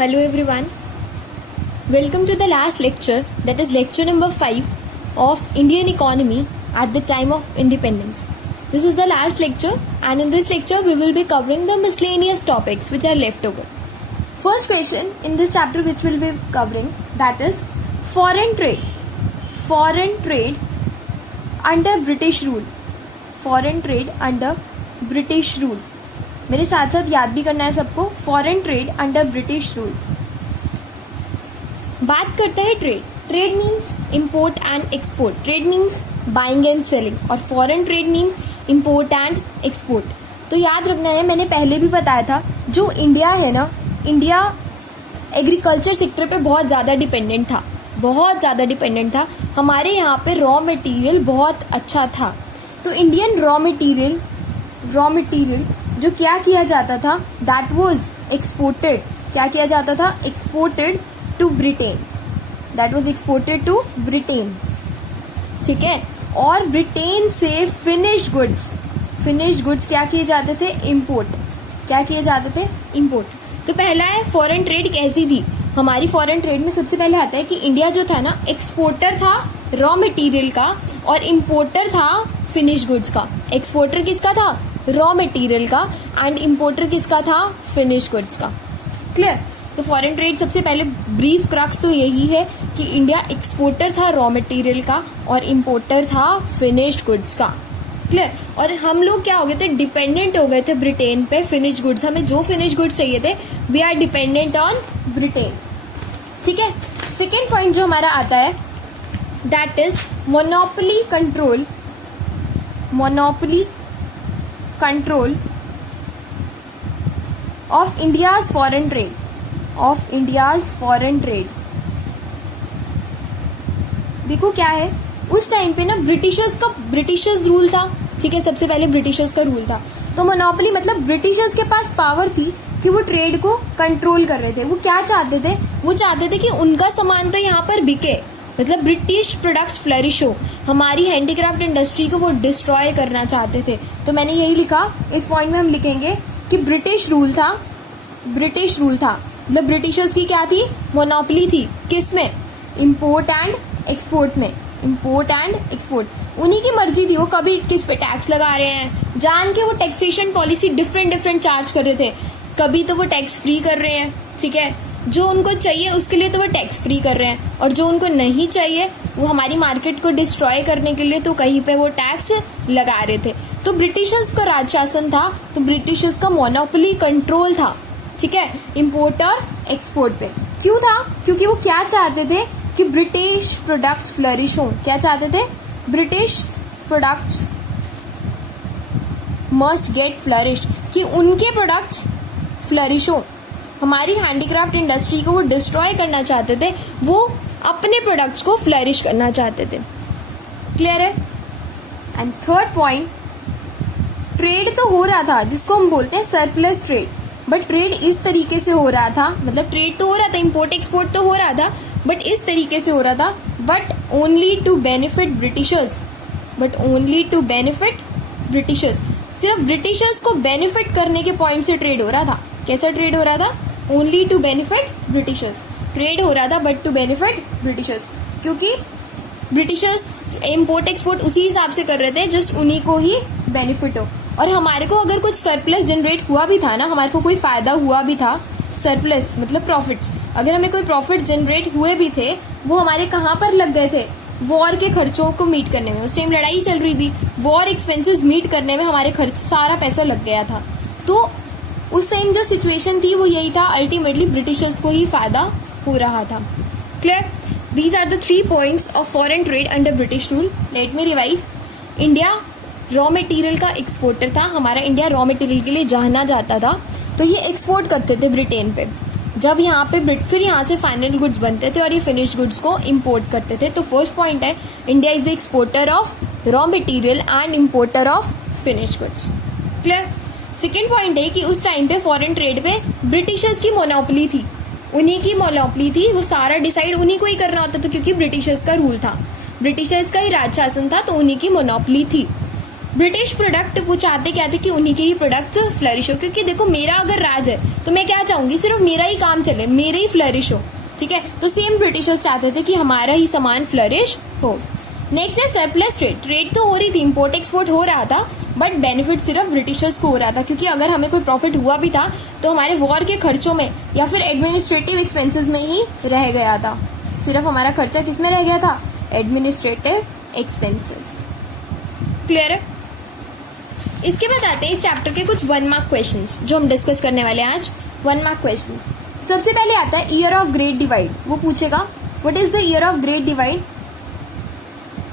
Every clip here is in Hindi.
Hello everyone. Welcome to the last lecture, that is lecture number 5 of Indian economy at the time of independence. This is the last lecture and in this lecture we will be covering the miscellaneous topics which are left over. First question in this chapter which we will be covering, that is foreign trade. Foreign trade under British rule. Foreign trade under British rule. मेरे साथ साथ याद भी करना है सबको. Foreign trade under British rule. बात करते हैं trade. Trade means import and export. Trade means buying and selling और foreign trade means import and export. तो याद रखना है, मैंने पहले भी बताया था, जो इंडिया है ना, इंडिया एग्रीकल्चर सेक्टर पे बहुत ज़्यादा डिपेंडेंट था. बहुत ज़्यादा डिपेंडेंट था. हमारे यहाँ पे रॉ मटेरियल बहुत अच्छा था. तो इंडियन रॉ मटेरियल जो क्या किया जाता था, दैट वॉज एक्सपोर्टेड. क्या किया जाता था? Exported to Britain. That was exported to Britain. ठीक है. और ब्रिटेन से फिनिश्ड गुड्स क्या किए जाते थे? इम्पोर्ट. क्या किए जाते थे? इम्पोर्ट. तो पहला है फॉरेन ट्रेड कैसी थी. हमारी फॉरेन ट्रेड में सबसे पहले आता है कि इंडिया जो था ना, एक्सपोर्टर था रॉ मटेरियल का और इम्पोर्टर था फिनिश गुड्स का. एक्सपोर्टर किसका था? रॉ मटेरियल का. एंड इम्पोर्टर किसका था? फिनिश गुड्स का. क्लियर. तो फॉरेन ट्रेड सबसे पहले ब्रीफ क्रक्स तो यही है कि इंडिया एक्सपोर्टर था रॉ मटेरियल का और इम्पोर्टर था फिनिश्ड गुड्स का. क्लियर. और हम लोग क्या हो गए थे? डिपेंडेंट हो गए थे ब्रिटेन पे. फिनिश गुड्स, हमें जो फिनिश गुड्स चाहिए थे, we are dependent on Britain. ठीक है. सेकेंड पॉइंट जो हमारा आता है, that is monopoly control. Monopoly control of India's foreign trade. Of India's foreign trade. देखो क्या है, उस टाइम पे ना ब्रिटिशर्स रूल था. ठीक है. सबसे पहले ब्रिटिशर्स का रूल था. तो मोनोपोली मतलब ब्रिटिशर्स के पास पावर थी कि वो ट्रेड को कंट्रोल कर रहे थे. वो क्या चाहते थे? वो चाहते थे कि उनका सामान तो यहाँ पर बिके, मतलब ब्रिटिश प्रोडक्ट्स फ्लरिश हो. हमारी हैंडीक्राफ्ट इंडस्ट्री को वो डिस्ट्रॉय करना चाहते थे. तो मैंने यही लिखा. इस पॉइंट में हम लिखेंगे कि ब्रिटिश रूल था. मतलब ब्रिटिशर्स की क्या थी? मोनोपोली थी. किस में? इम्पोर्ट एंड एक्सपोर्ट में. Import and export. उन्हीं की मर्जी थी वो कभी किस पे टैक्स लगा रहे हैं. जान के वो टैक्सेशन पॉलिसी डिफरेंट चार्ज कर रहे थे. कभी तो वो टैक्स फ्री कर रहे हैं. ठीक है. जो उनको चाहिए उसके लिए तो वो टैक्स फ्री कर रहे हैं, और जो उनको नहीं चाहिए वो हमारी मार्केट को डिस्ट्रॉय करने के लिए तो कहीं पे वो टैक्स लगा रहे थे. तो ब्रिटिशर्स का राज शासन था. तो ब्रिटिशर्स का मोनोपोली कंट्रोल था. ठीक है. इम्पोर्ट और एक्सपोर्ट पे. क्यों था? क्योंकि वो क्या चाहते थे कि ब्रिटिश प्रोडक्ट्स फ्लरिश हो. क्या चाहते थे? British products must get flourished, कि उनके प्रोडक्ट्स फ्लरिश हो. हमारी हैंडीक्राफ्ट इंडस्ट्री को वो डिस्ट्रॉय करना चाहते थे. वो अपने प्रोडक्ट्स को फ्लरिश करना चाहते थे. क्लियर है. एंड थर्ड पॉइंट, ट्रेड तो हो रहा था जिसको हम बोलते हैं सरप्लस ट्रेड. बट ट्रेड इस तरीके से हो रहा था, मतलब ट्रेड तो हो रहा था, इम्पोर्ट एक्सपोर्ट तो हो रहा था, बट इस तरीके से हो रहा था. But only to benefit Britishers. सिर्फ ब्रिटिशर्स को बेनिफिट करने के पॉइंट से ट्रेड हो रहा था. कैसा ट्रेड हो रहा था? Only to benefit Britishers. Trade हो रहा था बट टू बेनिफिट ब्रिटिशर्स, क्योंकि ब्रिटिशर्स इम्पोर्ट एक्सपोर्ट उसी हिसाब से कर रहे थे जस्ट उन्हीं को ही बेनिफिट हो. और हमारे को अगर कुछ सरप्लस जनरेट हुआ भी था ना, हमारे को कोई फायदा हुआ भी था, सरप्लस मतलब प्रॉफिट्स, अगर हमें कोई प्रॉफिट जनरेट हुए भी थे, वो हमारे कहाँ पर लग गए थे? वॉर के खर्चों को मीट करने में. उस टाइम लड़ाई चल रही थी, वॉर एक्सपेंसेस मीट करने में हमारे खर्च सारा पैसा लग गया था. तो उस टाइम जो सिचुएशन थी वो यही था, अल्टीमेटली ब्रिटिशर्स को ही फायदा हो रहा था. Clear. These are the 3 points of foreign trade under British rule. Let me revise. India raw material का एक्सपोर्टर था. हमारा इंडिया रॉ मटेरियल के लिए जाना जाता था. तो ये एक्सपोर्ट करते थे ब्रिटेन पे. जब यहाँ पे फिर यहाँ से फाइनल गुड्स बनते थे और ये फिनिश गुड्स को इम्पोर्ट करते थे. तो फर्स्ट पॉइंट है, India is the exporter of raw material and importer of finish goods. Clear. Second point है कि उस टाइम पे फॉरेन ट्रेड पे ब्रिटिशर्स की मोनोपोली थी. उन्हीं की मोनोपोली थी. वो सारा डिसाइड उन्हीं को ही करना होता था, क्योंकि ब्रिटिशर्स का रूल था, ब्रिटिशर्स का ही राज शासन था, तो उन्हीं की मोनोपोली थी. ब्रिटिश प्रोडक्ट वो चाहते क्या थे कि उन्हीं के ही प्रोडक्ट फ्लरिश हो, क्योंकि देखो मेरा अगर राज है तो मैं क्या चाहूंगी, सिर्फ मेरा ही काम चले, मेरे ही फ्लरिश हो, ठीक है। तो सेम ब्रिटिशर्स चाहते थे कि हमारा ही सामान फ्लरिश हो। नेक्स्ट है सरप्लस ट्रेड। ट्रेड तो हो रही थी, इम्पोर्ट एक्सपोर्ट हो रहा था, बट बेनिफिट सिर्फ ब्रिटिशर्स को हो रहा था, क्योंकि अगर हमें कोई प्रॉफिट हुआ भी था तो हमारे वॉर के खर्चों में या फिर एडमिनिस्ट्रेटिव एक्सपेंसेस में ही रह गया था। सिर्फ हमारा खर्चा किस में रह गया था, एडमिनिस्ट्रेटिव एक्सपेंसेस। क्लियर है। इसके बाद आते हैं इस चैप्टर के कुछ 1 मार्क क्वेश्चंस जो हम डिस्कस करने वाले हैं आज। 1 मार्क क्वेश्चंस। सबसे पहले आता है ईयर ऑफ ग्रेट डिवाइड। वो पूछेगा what is the year of great divide.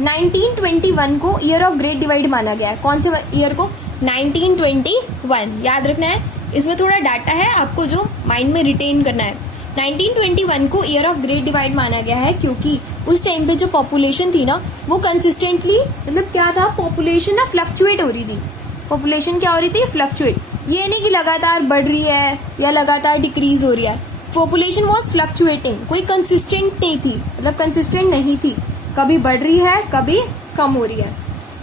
1921 को ईयर ऑफ ग्रेट डिवाइड माना गया है। कौन से ईयर को, 1921। याद रखना है, इसमें थोड़ा डाटा है आपको जो माइंड में रिटेन करना है। 1921 को ईयर ऑफ ग्रेट डिवाइड माना गया है क्योंकि उस टाइम पे जो पॉपुलेशन थी ना वो कंसिस्टेंटली, मतलब क्या था, पॉपुलेशन ना फ्लक्चुएट हो रही थी। पॉपुलेशन क्या हो रही थी, फ्लक्चुएट। ये नहीं कि लगातार बढ़ रही है या लगातार डिक्रीज हो रही है। पॉपुलेशन वॉज फ्लक्चुएटिंग, कोई कंसिस्टेंट नहीं थी, मतलब कंसिस्टेंट नहीं थी, कभी बढ़ रही है कभी कम हो रही है,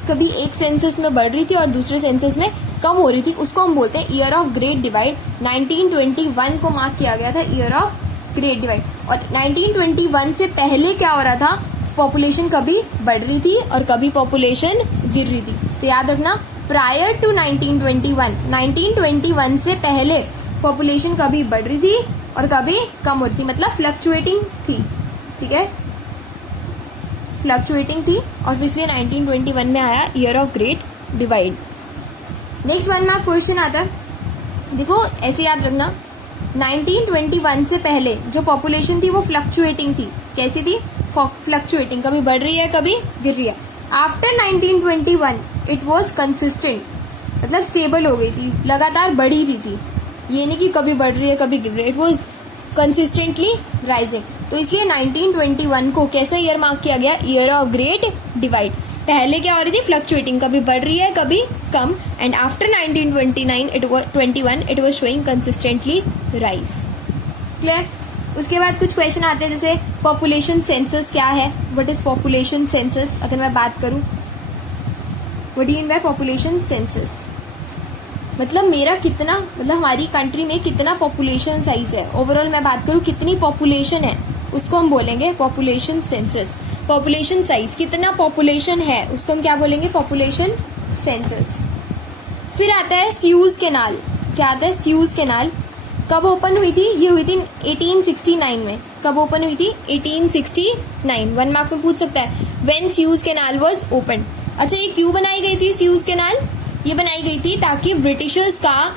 कभी एक सेंसस में बढ़ रही थी और दूसरे सेंसस में कम हो रही थी। उसको हम बोलते हैं ईयर ऑफ ग्रेट डिवाइड। 1921 को मार्क किया गया था ईयर ऑफ ग्रेट डिवाइड। और 1921 से पहले क्या हो रहा था, पॉपुलेशन कभी बढ़ रही थी और कभी पॉपुलेशन गिर रही थी। तो याद रखना, प्रायर टू 1921 से पहले पॉपुलेशन कभी बढ़ रही थी और कभी कम हो रही थी, मतलब फ्लक्चुएटिंग थी, ठीक है, फ्लक्चुएटिंग थी। और इसलिए 1921 में आया year of great divide. Next 1 mark question आता है, देखो ऐसे याद रखना, 1921 से पहले जो पॉपुलेशन थी वो फ्लक्चुएटिंग थी। कैसी थी, फ्लक्चुएटिंग, कभी बढ़ रही है कभी गिर रही है। आफ्टर 1921 इट वॉज कंसिस्टेंट, मतलब स्टेबल हो गई थी, लगातार बढ़ ही रही थी, ये नहीं कि कभी बढ़ रही है कभी गिर रही है, इट वॉज कंसिस्टेंटली राइजिंग। तो इसलिए 1921 को कैसा ईयर मार्क किया गया, ईयर ऑफ ग्रेट डिवाइड। पहले क्या हो रही थी, फ्लक्चुएटिंग, कभी बढ़ रही है कभी कम, and after 1921 it was showing consistently rise. Clear. उसके बाद कुछ क्वेश्चन आते हैं, जैसे पॉपुलेशन सेंसस क्या है, व्हाट इज पॉपुलेशन सेंसस। अगर मैं बात करूं, what do you mean by population census, मतलब मेरा कितना, मतलब हमारी कंट्री में कितना पॉपुलेशन साइज है, ओवरऑल मैं बात करूं कितनी पॉपुलेशन है, उसको हम बोलेंगे पॉपुलेशन सेंसस। पॉपुलेशन साइज, कितना पॉपुलेशन है, उसको हम क्या बोलेंगे, पॉपुलेशन सेंसस। फिर आता है स्यूज कैनाल। क्या आता है, स्यूज कैनाल कब ओपन हुई थी, ये हुई थी 1869 में। कब ओपन हुई थी, 1869। 1 मार्क में पूछ सकता है, when sues canal was open. अच्छा, ये क्यों बनाई गई थी स्यूज कैनाल, ये बनाई गई थी ताकि ब्रिटिशर्स का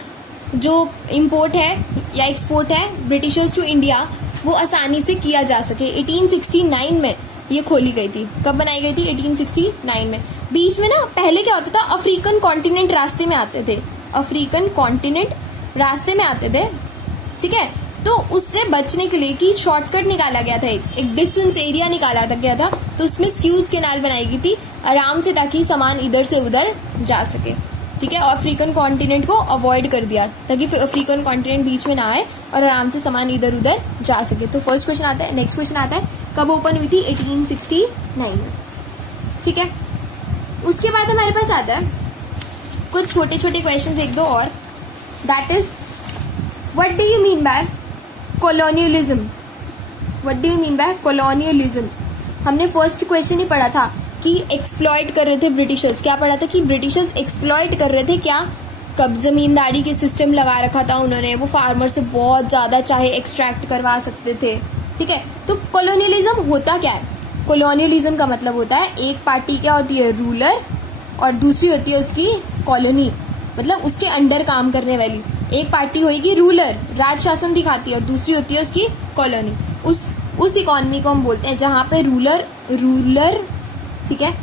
जो इम्पोर्ट है या एक्सपोर्ट है ब्रिटिशर्स टू इंडिया वो आसानी से किया जा सके। 1869 में ये खोली गई थी। कब बनाई गई थी, 1869 में। बीच में ना पहले क्या होता था, अफ्रीकन कॉन्टिनेंट रास्ते में आते थे, अफ्रीकन कॉन्टिनेंट रास्ते में आते थे, ठीक है। तो उससे बचने के लिए कि शॉर्टकट निकाला गया था, एक डिस्टेंस एरिया निकाला गया था, तो उसमें स्यूज कैनाल बनाई गई थी आराम से, ताकि सामान इधर से उधर जा सके, ठीक है। अफ्रीकन कॉन्टिनेंट को अवॉइड कर दिया ताकि अफ्रीकन कॉन्टिनेंट बीच में ना आए और आराम से सामान इधर उधर जा सके। तो फर्स्ट क्वेश्चन आता है। नेक्स्ट क्वेश्चन आता है, कब ओपन हुई थी, 1869 में, ठीक है। उसके बाद हमारे पास आता है कुछ छोटे छोटे क्वेश्चन, एक दो और, that is what do you mean by colonialism. What do you mean by colonialism. हमने फर्स्ट क्वेश्चन ही पढ़ा था कि एक्सप्लॉइट कर रहे थे ब्रिटिशर्स। क्या पढ़ा था कि ब्रिटिशर्स एक्सप्लॉइट कर रहे थे, क्या, कब जमींदारी के सिस्टम लगा रखा था उन्होंने, वो फार्मर से बहुत ज्यादा चाहे एक्सट्रैक्ट करवा सकते थे, ठीक है। तो कॉलोनियलिज्म होता क्या है, कॉलोनियलिज्म का मतलब होता है एक पार्टी क्या होती है, रूलर, और दूसरी होती है उसकी कॉलोनी, मतलब उसके अंडर काम करने वाली। एक पार्टी होगी रूलर, राज शासन दिखाती है, और दूसरी होती है उसकी कॉलोनी। उस इकोनॉमी को हम बोलते हैं जहाँ पे रूलर, ठीक है,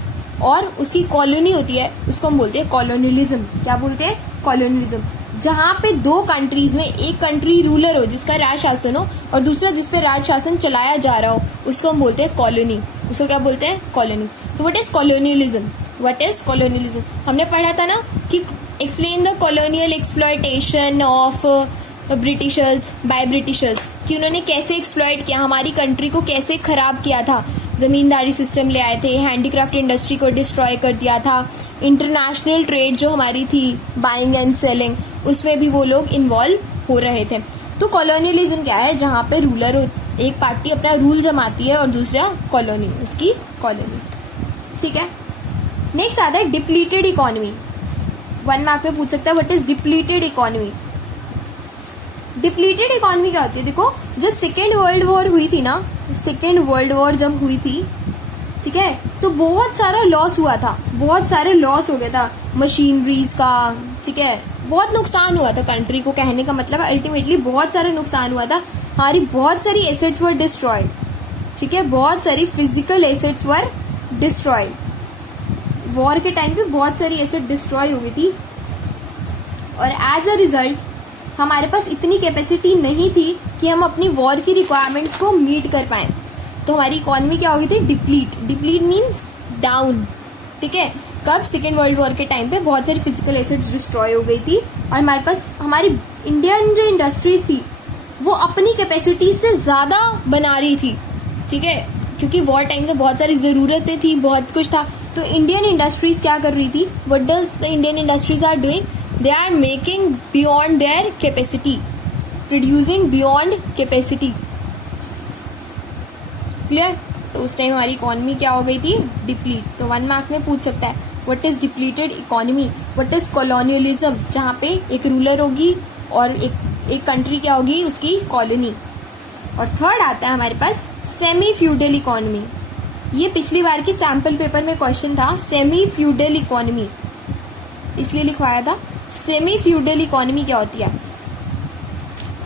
और उसकी कॉलोनी होती है, उसको हम बोलते हैं कॉलोनियलिज्म। क्या बोलते हैं, कॉलोनियलिज्म। जहाँ पे दो कंट्रीज में एक कंट्री रूलर हो जिसका राज शासन हो और दूसरा जिस पे राज शासन चलाया जा रहा हो, उसको हम बोलते हैं कॉलोनी। उसको क्या बोलते हैं, कॉलोनी। तो what is colonialism, what is colonialism. हमने पढ़ा था ना कि explain the colonial exploitation of Britishers by Britishers, कि उन्होंने कैसे एक्सप्लॉयट किया, हमारी कंट्री को कैसे खराब किया था ज़मींदारी सिस्टम ले आए थे, हैंडीक्राफ्ट इंडस्ट्री को डिस्ट्रॉय कर दिया था, इंटरनेशनल ट्रेड जो हमारी थी बाइंग एंड सेलिंग, उसमें भी वो लोग इन्वॉल्व हो रहे थे। तो कॉलोनियलिज्म क्या है, जहाँ पे रूलर एक पार्टी अपना रूल जमाती है और दूसरा कॉलोनी, उसकी कॉलोनी। ठीक है, नेक्स्ट आता है डिप्लीटेड इकोनॉमी। 1 मार्क में पूछ सकता है what is depleted economy. Depleted economy क्या होती है, देखो जब सेकेंड वर्ल्ड वॉर हुई थी ना, सेकेंड वर्ल्ड वॉर जब हुई थी, ठीक है, तो बहुत सारा लॉस हुआ था, बहुत सारे लॉस हो गया था मशीनरीज का, ठीक है, बहुत नुकसान हुआ था कंट्री को, कहने का मतलब अल्टीमेटली बहुत सारा नुकसान हुआ था, हमारी बहुत सारी एसेट्स वर डिस्ट्रॉयड, ठीक है, बहुत सारी physical assets were destroyed, war के टाइम पे बहुत सारी एसेट डिस्ट्रॉय हो गई थी, और एज अ रिजल्ट हमारे पास इतनी कैपेसिटी नहीं थी कि हम अपनी वॉर की रिक्वायरमेंट्स को मीट कर पाए, तो हमारी इकोनॉमी क्या हो गई थी, डिप्लीट मीन्स डाउन, ठीक है। कब, सेकेंड वर्ल्ड वॉर के टाइम पे बहुत सारी फिजिकल एसेट्स डिस्ट्रॉय हो गई थी, और हमारे पास हमारी इंडियन जो इंडस्ट्रीज थी वो अपनी कैपेसिटी से ज़्यादा बना रही थी, ठीक है, क्योंकि वॉर टाइम में बहुत सारी ज़रूरतें थी, बहुत कुछ था, तो इंडियन इंडस्ट्रीज क्या कर रही थी, what does the Indian industries are doing, they are making beyond their capacity, producing beyond capacity, clear. तो उस टाइम हमारी इकोनॉमी क्या हो गई थी, डिप्लीट। तो 1 मार्क में पूछ सकता है what is depleted economy, what is colonialism, जहाँ पे एक रूलर होगी और एक कंट्री क्या होगी, उसकी कॉलोनी। और थर्ड आता है हमारे पास सेमी फ्यूडल इकोनॉमी। ये पिछली बार की सैम्पल पेपर में क्वेश्चन था, सेमी फ्यूडल इकोनॉमी इसलिए लिखवाया था। सेमी फ्यूडल इकोनॉमी क्या होती है,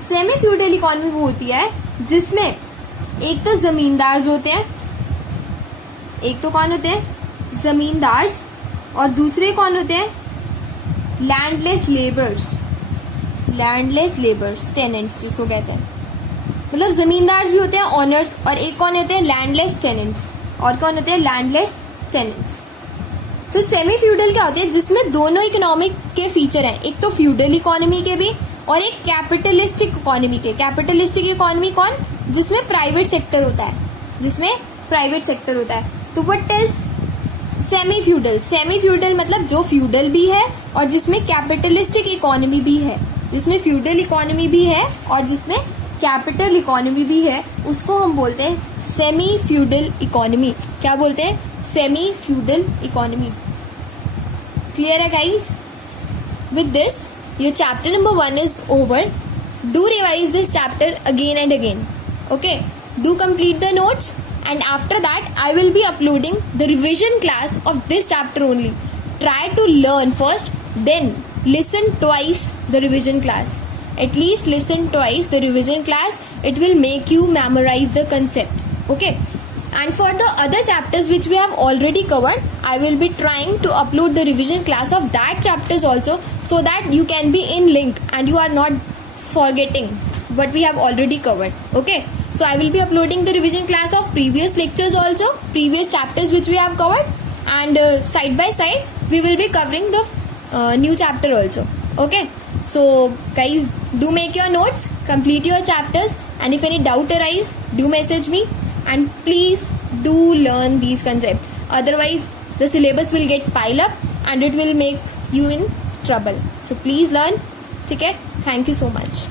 सेमी फ्यूडल इकोनॉमी वो होती है जिसमें एक तो जमींदार जो होते हैं, एक तो कौन होते हैं, जमींदार्स, और दूसरे कौन होते हैं, लैंडलेस लेबर्स, टेनेंट्स जिसको कहते हैं, मतलब जमींदार्स भी होते हैं ऑनर्स, और एक कौन होते हैं, लैंडलेस टेनेंट्स, और कौन होते हैं, लैंडलेस टेनेंट्स। तो सेमी फ्यूडल क्या होते हैं, जिसमें दोनों इकोनॉमिक के फीचर हैं, एक तो फ्यूडल इकोनॉमी के भी और एक कैपिटलिस्टिक इकोनॉमी के। कैपिटलिस्टिक इकोनॉमी कौन, जिसमें प्राइवेट सेक्टर होता है, तो what is semi feudal, semi feudal मतलब जो फ्यूडल भी है और जिसमें कैपिटलिस्टिक इकोनॉमी भी है, जिसमें फ्यूडल इकोनॉमी भी है और जिसमें कैपिटल इकोनॉमी भी है, उसको हम बोलते हैं सेमी फ्यूडल इकोनॉमी। क्या बोलते हैं, सेमी फ्यूडल इकोनॉमी। क्लियर है guys? With this your chapter number 1 is over. Do revise this chapter again and again. Okay, do complete the notes, and after that I will be uploading the revision class of this chapter only. Try to learn first, then listen twice the revision class. At least listen twice the revision class. It will make you memorize the concept. Okay, and for the other chapters which we have already covered, I will be trying to upload the revision class of that chapters also, so that you can be in link and you are not forgetting what we have already covered. Okay, so I will be uploading the revision class of previous lectures also, previous chapters which we have covered, and side by side we will be covering the new chapter also. Okay, so guys, do make your notes, complete your chapters, and if any doubt arise, do message me. And please do learn these concepts, otherwise the syllabus will get pile up and it will make you in trouble. So please learn. Okay, thank you so much.